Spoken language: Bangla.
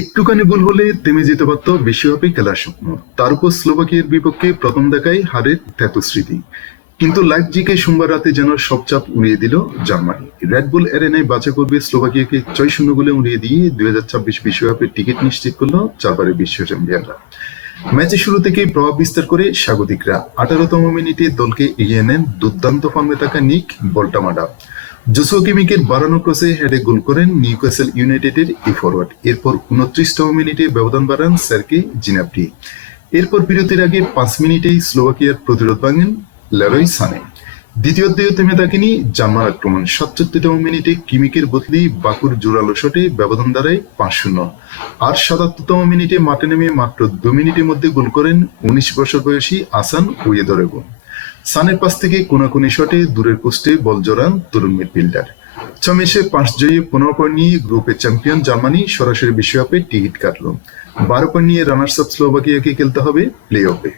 একটুখানি ভুল হলে থেমে যেতে পারত বিশ্বব্যাপী খেলার স্বপ্ন। তার উপর স্লোভাকিয়ার বিপক্ষে প্রথম দেখায় হারের ত্যাত স্মৃতি কিন্তু লাইপজিকে সোমবার রাতে যেন সব চাপ উড়িয়ে দিল জার্মানি। রেডবুল এরেনায় বাঁচা করবে স্লোভাকিয়াকে ছয় শূন্য গোলে উড়িয়ে দিয়ে দুই হাজার ছাব্বিশ বিশ্বকাপের টিকিট নিশ্চিত করল চারবারের বিশ্ব চ্যাম্পিয়নরা। ম্যাচের শুরু থেকেই প্রভাব বিস্তার করে স্বাগতিকরা। আঠারোতম মিনিটে দলকে এগিয়ে নেন দুর্দান্ত ফর্মে থাকা নিক বল্টামাডা। জোসো কিমিকের বাড়ানো ক্রসে হেডে গোল করেন নিউক্যাসল ইউনাইটেডের ফরওয়ার্ড এরপর উনত্রিশতম মিনিটে ব্যবধান বাড়ান স্যারকে জিনাপটি এরপর বিরতির আগে পাঁচ মিনিটেই স্লোভাকিয়ার প্রতিরোধ ভাঙেন সানে। দ্বিতীয়ার্ধেও থেমে থাকেনি জার্মান আক্রমণ। সাতষট্টিতম মিনিটে কিমিকের বদলি বাকুর জোরালো শটে ব্যবধান দাঁড়ায় পাঁচ শূন্য। আর সাতাত্তরতম মিনিটে মাঠে নেমে মাত্র দু মিনিটের মধ্যে গোল করেন উনিশ বছর বয়সী আসান উয়েদরেগো সানের পাশ থেকে কোনাকুনি শটে দূরের পোস্টে বল জোরান তরুণ মিডফিল্ডার। ছমেশে পাঁচ জয়ে, পনেরো পয়েন্ট নিয়ে গ্রুপের চ্যাম্পিয়ন জার্মানি সরাসরি বিশ্বকাপে টিকিট কাটল। বারো পয়েন্ট নিয়ে রানার্স আপ স্লোভাকিয়াকে খেলতে হবে প্লে অফে